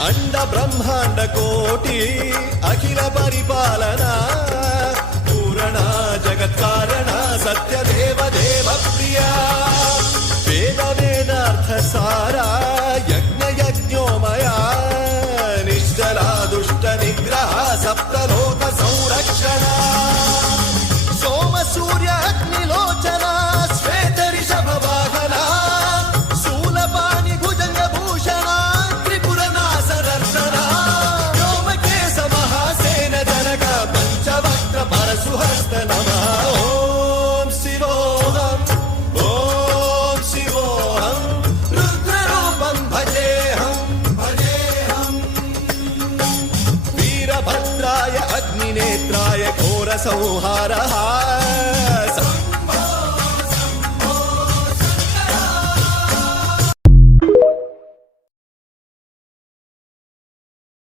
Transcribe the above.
अंड ब्रह्मांड कोटि अखिल परिपालना पूर्ण जगत्कारण सत्यदेव देव प्रिया वेद वेदार्थ सारा यज्ञ यज्ञोमया निश्चला दुष्ट निग्रह सप्तलोक संरक्षणा सोम सूर्य अग्निलोचना श्वेत ऋषभ वाहना शूलपाणि भुजंग भूषणा त्रिपुर नासरर्षणा व्योमकेश महासेन जनक पंचवक्त्र परशुहस्त नमः ओम शिवोऽहम् ओम शिवोऽहम् रुद्ररूपं भजेऽहम् वीरभद्राय अग्निनेत्राय घोरसंहारः